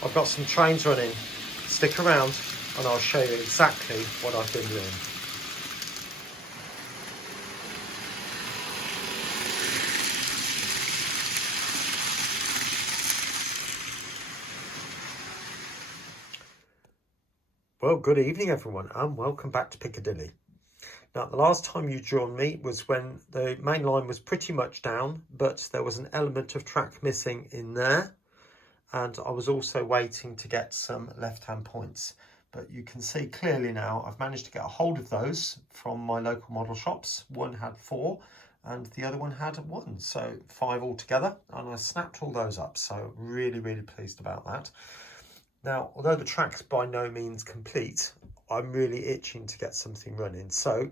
I've got some trains running. Stick around and I'll show you exactly what I've been doing. Well, good evening everyone and welcome back to Piccadilly. Now, the last time you joined me was when the main line was pretty much down, but there was an element of track missing in there. And I was also waiting to get some left-hand points. But you can see clearly now I've managed to get a hold of those from my local model shops. One had 4 and the other one had 1, so 5 altogether. And I snapped all those up, so really, really pleased about that. Now, although the track's by no means complete, I'm really itching to get something running. So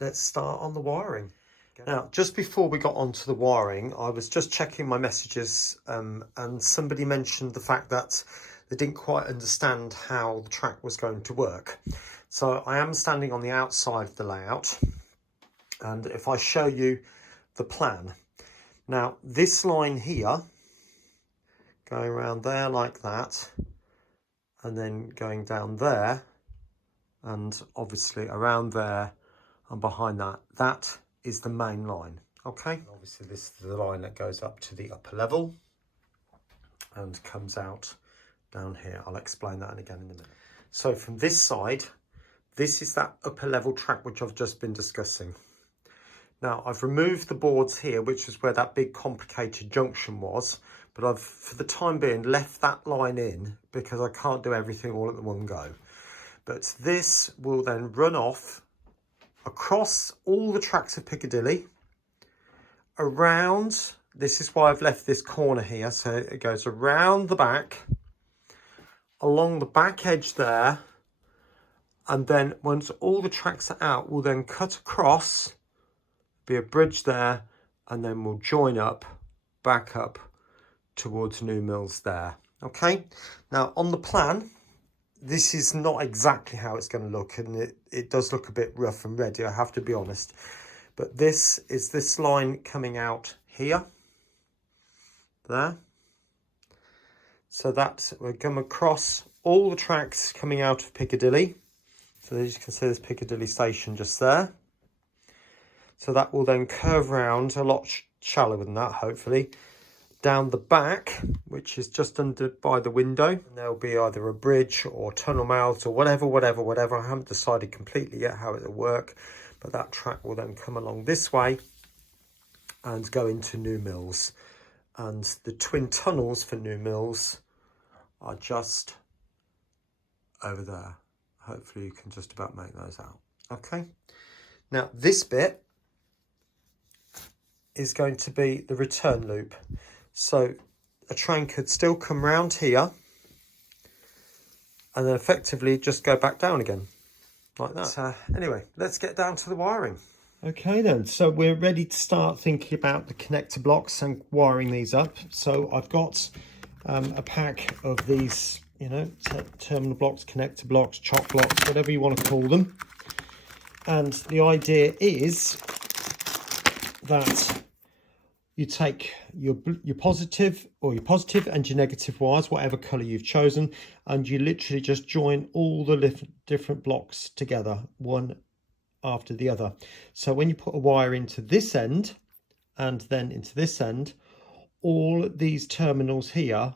let's start on the wiring. Now, just before we got onto the wiring, I was just checking my messages and somebody mentioned the fact that they didn't quite understand how the track was going to work. So I am standing on the outside of the layout. And if I show you the plan. Now, this line here, going around there like that, and then going down there, and obviously around there and behind that, that is the main line. Okay, obviously this is the line that goes up to the upper level and comes out down here. I'll explain that again in a minute. So from this side, this is that upper level track which I've just been discussing. Now I've removed the boards here, which is where that big complicated junction was, but I've, for the time being, left that line in because I can't do everything all at the one go. But this will then run off across all the tracks of Piccadilly, around, this is why I've left this corner here, so it goes around the back, along the back edge there, and then once all the tracks are out, we'll then cut across, be a bridge there, and then we'll join up, back up towards New Mills there. Okay, now on the plan, this is not exactly how it's going to look, and it does look a bit rough and ready, I have to be honest. But this is this line coming out here, there. So that's, we're going across all the tracks coming out of Piccadilly. So as you can see, there's Piccadilly Station just there. So that will then curve round a lot shallower than that, hopefully, down the back, which is just under by the window. And there'll be either a bridge or tunnel mouths or whatever. I haven't decided completely yet how it will work, but that track will then come along this way and go into New Mills. And the twin tunnels for New Mills are just over there. Hopefully you can just about make those out. Okay. Now this bit is going to be the return loop. So a train could still come round here and then effectively just go back down again like that. Anyway, let's get down to the wiring. Okay then, so we're ready to start thinking about the connector blocks and wiring these up. So I've got a pack of these, you know, terminal blocks, connector blocks, chock blocks, whatever you want to call them. And the idea is that you take your positive and your negative wires, whatever colour you've chosen, and you literally just join all the different blocks together, one after the other. So when you put a wire into this end and then into this end, all these terminals here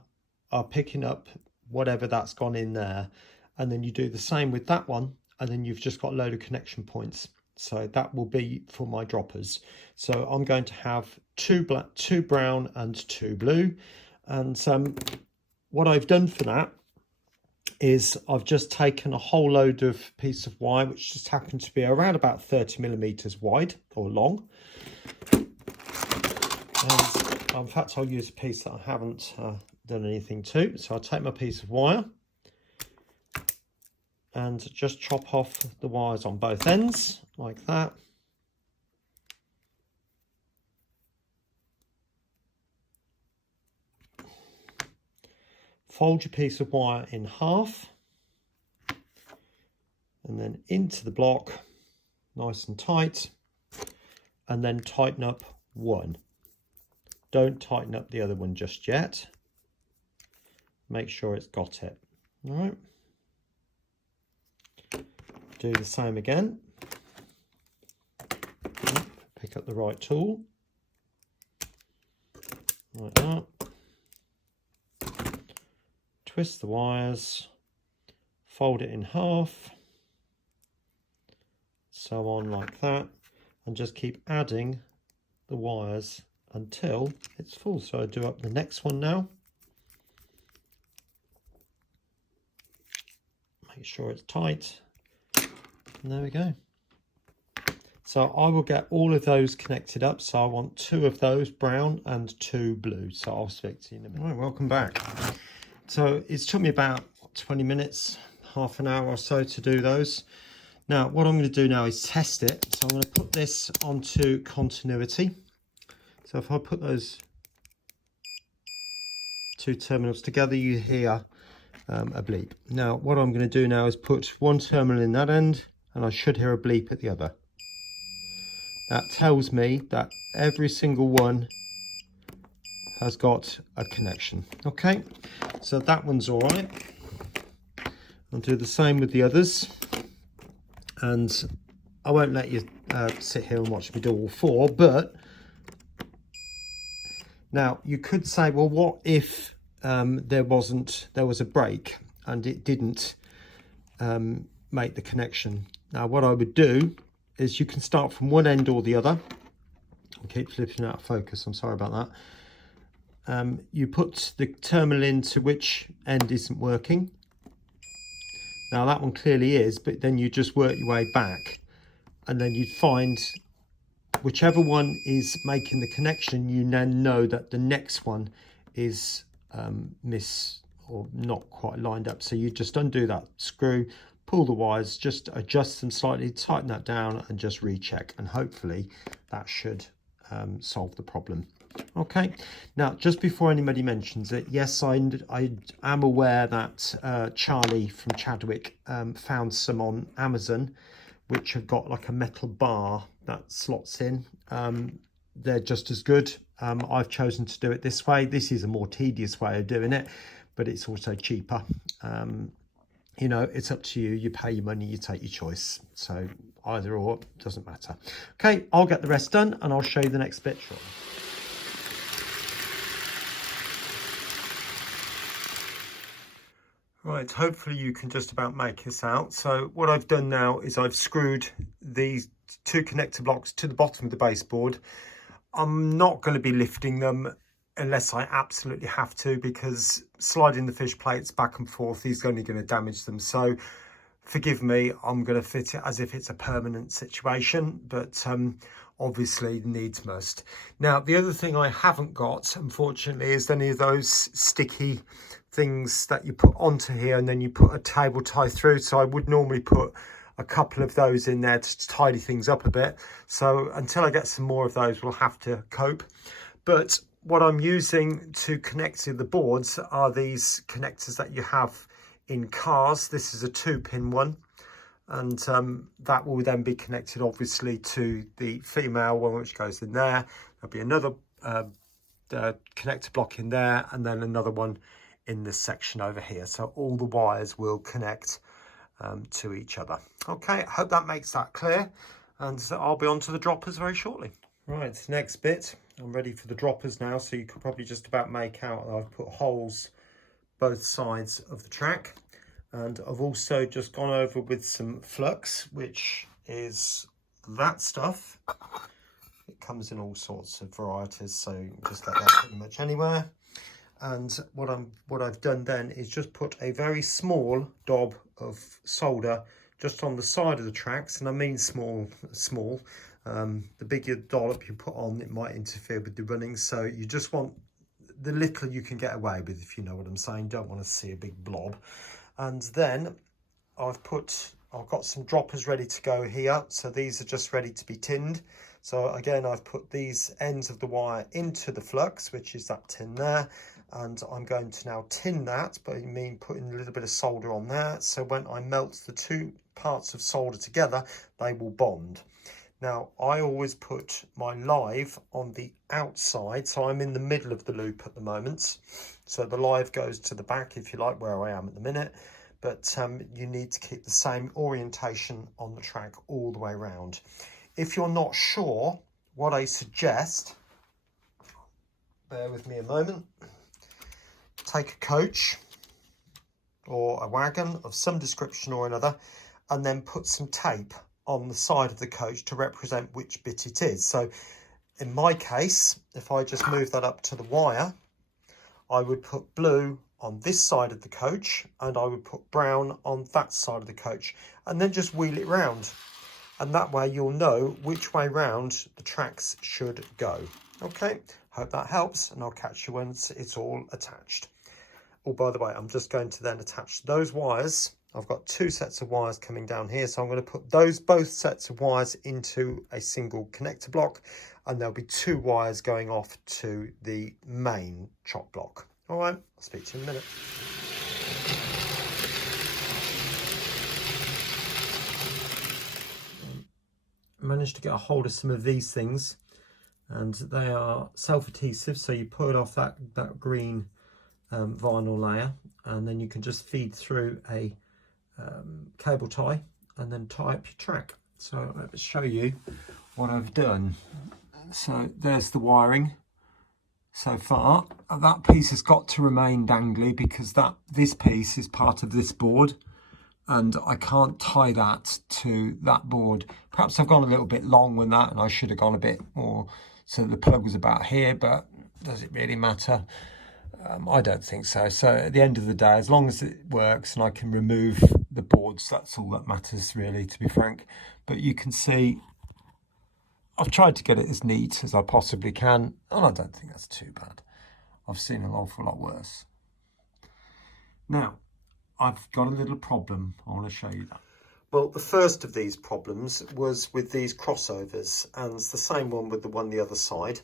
are picking up whatever that's gone in there. And then you do the same with that one, and then you've just got a load of connection points. So that will be for my droppers. So I'm going to have 2 black, 2 brown and 2 blue. And what I've done for that is I've just taken a whole load of piece of wire, which just happened to be around about 30mm wide or long. And in fact, I'll use a piece that I haven't done anything to. So I'll take my piece of wire and just chop off the wires on both ends like that. Fold your piece of wire in half and then into the block nice and tight, and then tighten up one. Don't tighten up the other one just yet. make sure it's got it. All right. Do the same again. Pick up the right tool. Like that. Twist the wires. Fold it in half. So on like that. And just keep adding the wires until it's full. So I do up the next one now. Make sure it's tight. And there we go. So I will get all of those connected up. So I want 2 of those, brown and 2 blue. So I'll speak to you in a minute. All right, welcome back. So it's took me about 20 minutes, half an hour or so to do those. Now, what I'm going to do now is test it. So I'm going to put this onto continuity. So if I put those 2 terminals together, you hear a bleep. Now, what I'm going to do now is put 1 terminal in that end, and I should hear a bleep at the other. That tells me that every single one has got a connection. Okay, so that one's all right. I'll do the same with the others. And I won't let you sit here and watch me do all 4, but now you could say, well, what if there was a break and it didn't make the connection? Now what I would do is you can start from one end or the other. I keep flipping out of focus, I'm sorry about that. You put the terminal into which end isn't working. Now that one clearly is, but then you just work your way back, and then you'd find whichever one is making the connection, you then know that the next one is or not quite lined up. So you just undo that screw, pull the wires, just adjust them slightly, tighten that down and just recheck, and hopefully that should solve the problem. Okay, now just before anybody mentions it, yes, I am aware that Charlie from Chadwick found some on Amazon which have got like a metal bar that slots in. They're just as good. I've chosen to do it this way. This is a more tedious way of doing it, but it's also cheaper. You know, it's up to you. You pay your money, you take your choice. So either or, doesn't matter. Okay, I'll get the rest done and I'll show you the next bit shortly. Right, hopefully you can just about make this out. So what I've done now is I've screwed these 2 connector blocks to the bottom of the baseboard. I'm not going to be lifting them unless I absolutely have to, because sliding the fish plates back and forth is only going to damage them. So forgive me, I'm going to fit it as if it's a permanent situation, but obviously needs must. Now, the other thing I haven't got, unfortunately, is any of those sticky things that you put onto here and then you put a cable tie through. So I would normally put a couple of those in there to tidy things up a bit. So until I get some more of those, we'll have to cope. But what I'm using to connect to the boards are these connectors that you have in cars. This is a 2-pin one, and that will then be connected obviously to the female one, which goes in there. There'll be another connector block in there, and then another one in this section over here. So all the wires will connect to each other. Okay, I hope that makes that clear, and I'll be on to the droppers very shortly. Right, next bit, I'm ready for the droppers now. So you could probably just about make out that I've put holes both sides of the track, and I've also just gone over with some flux, which is that stuff. It comes in all sorts of varieties, so you can just get that pretty much anywhere. And what I've done then is just put a very small dob of solder just on the side of the tracks, and I mean small. The bigger dollop you put on, it might interfere with the running. So you just want the little you can get away with, if you know what I'm saying. Don't want to see a big blob. And then I've got some droppers ready to go here. So these are just ready to be tinned. So again, I've put these ends of the wire into the flux, which is that tin there. And I'm going to now tin that, but I mean putting a little bit of solder on there. So when I melt the 2 parts of solder together, they will bond. Now, I always put my live on the outside, so I'm in the middle of the loop at the moment. So the live goes to the back, if you like, where I am at the minute. But you need to keep the same orientation on the track all the way around. If you're not sure, what I suggest, bear with me a moment, take a coach or a wagon of some description or another, and then put some tape on the side of the coach to represent which bit it is. So in my case, if I just move that up to the wire, I would put blue on this side of the coach and I would put brown on that side of the coach, and then just wheel it round. And that way you'll know which way round the tracks should go. Okay, hope that helps, and I'll catch you once it's all attached. Oh, by the way, I'm just going to then attach those wires. I've got two sets of wires coming down here, so I'm going to put both sets of wires into a single connector block, and there'll be two wires going off to the main chop block. All right, I'll speak to you in a minute. Managed to get a hold of some of these things, and they are self-adhesive, so you put off that green vinyl layer, and then you can just feed through a cable tie and then tie up your track. So let me show you what I've done. So there's the wiring so far. That piece has got to remain dangly because this piece is part of this board, and I can't tie that to that board. Perhaps I've gone a little bit long with that, and I should have gone a bit more so the plug was about here, but does it really matter? I don't think so. So at the end of the day, as long as it works and I can remove the boards, that's all that matters really, to be frank. But you can see I've tried to get it as neat as I possibly can, and I don't think that's too bad. I've seen an awful lot worse. Now, I've got a little problem. I want to show you that. Well, the first of these problems was with these crossovers, and it's the same one with the one the other side,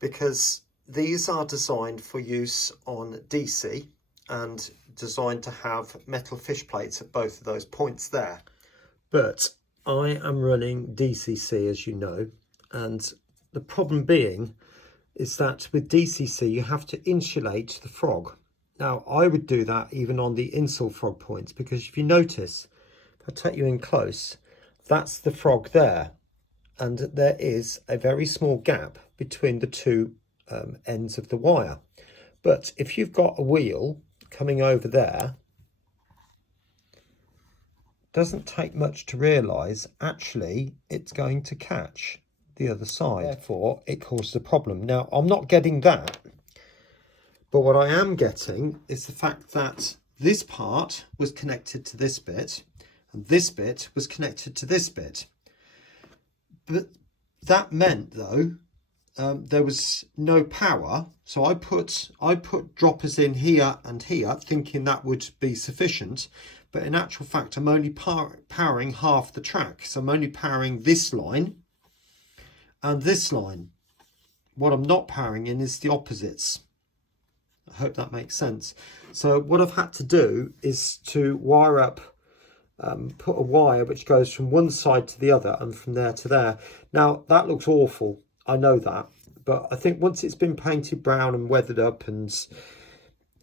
because these are designed for use on DC and designed to have metal fish plates at both of those points there. But I am running DCC, as you know, and the problem being is that with DCC you have to insulate the frog. Now, I would do that even on the insole frog points, because if you notice, if I take you in close, that's the frog there, and there is a very small gap between the two ends of the wire. But if you've got a wheel coming over there, it doesn't take much to realise actually it's going to catch the other side. Therefore, it causes a problem. Now, I'm not getting that, but what I am getting is the fact that this part was connected to this bit, and this bit was connected to this bit. But that meant, though, there was no power, so I put droppers in here and here, thinking that would be sufficient. But in actual fact, I'm only powering half the track. So I'm only powering this line and this line. What I'm not powering in is the opposites. I hope that makes sense. So what I've had to do is to wire up, put a wire which goes from one side to the other and from there to there. Now, that looks awful. I know that, but I think once it's been painted brown and weathered up, and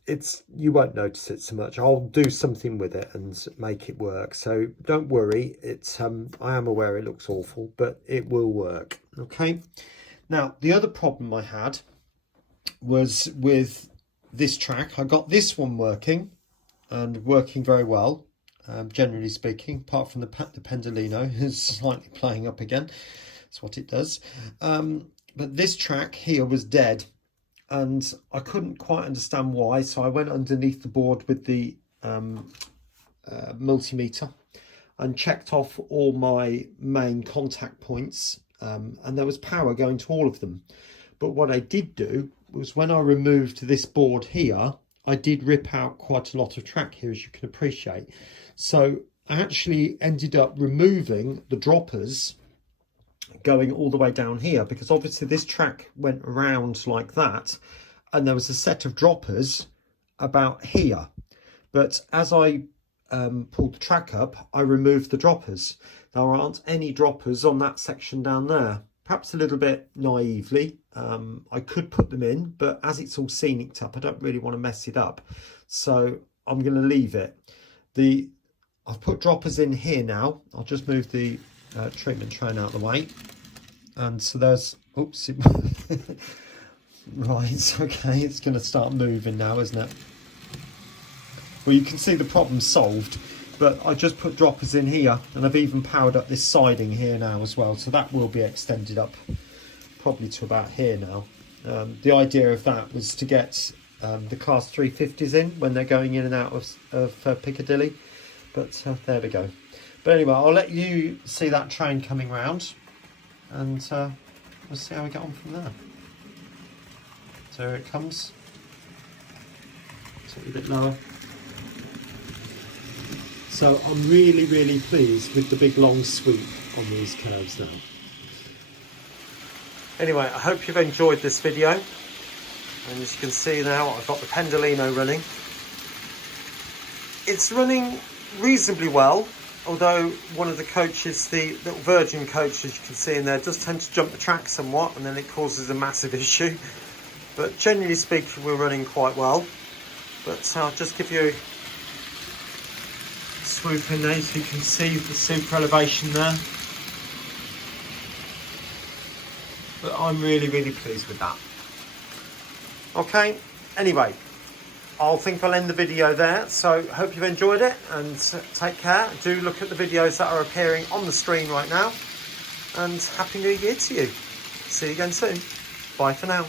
you won't notice it so much. I'll do something with it and make it work. So don't worry. I am aware it looks awful, but it will work. Okay. Now, the other problem I had was with this track. I got this one working and working very well, generally speaking, apart from the Pendolino is slightly playing up again. That's what it does. But this track here was dead, and I couldn't quite understand why. So I went underneath the board with the multimeter and checked off all my main contact points, and there was power going to all of them. But what I did do was, when I removed this board here, I did rip out quite a lot of track here, as you can appreciate. So I actually ended up removing the droppers going all the way down here, because obviously this track went around like that, and there was a set of droppers about here. But as I pulled the track up, I removed the droppers. There aren't any droppers on that section down there. Perhaps a little bit naively, I could put them in, but as it's all scenic up, I don't really want to mess it up. So I'm going to leave it. I've put droppers in here now. I'll just move the treatment train out of the way. And so there's, oops, right, okay, it's going to start moving now, isn't it? Well, you can see the problem solved, but I just put droppers in here, and I've even powered up this siding here now as well, so that will be extended up probably to about here now. The idea of that was to get the Class 350s in when they're going in and out of Piccadilly, but there we go. But anyway, I'll let you see that train coming round, and we'll see how we get on from there. So here it comes. Take it a bit lower. So I'm really, really pleased with the big long sweep on these curves now. Anyway, I hope you've enjoyed this video. And as you can see now, I've got the Pendolino running. It's running reasonably well, although one of the coaches, the little Virgin coach, as you can see in there, does tend to jump the track somewhat, and then it causes a massive issue. But generally speaking, we're running quite well. But I'll just give you swoop in there so you can see the super elevation there. But I'm really, really pleased with that. Okay, anyway, I'll end the video there. So hope you've enjoyed it, and take care. Do look at the videos that are appearing on the screen right now, and Happy New Year to you. See you again soon. Bye for now.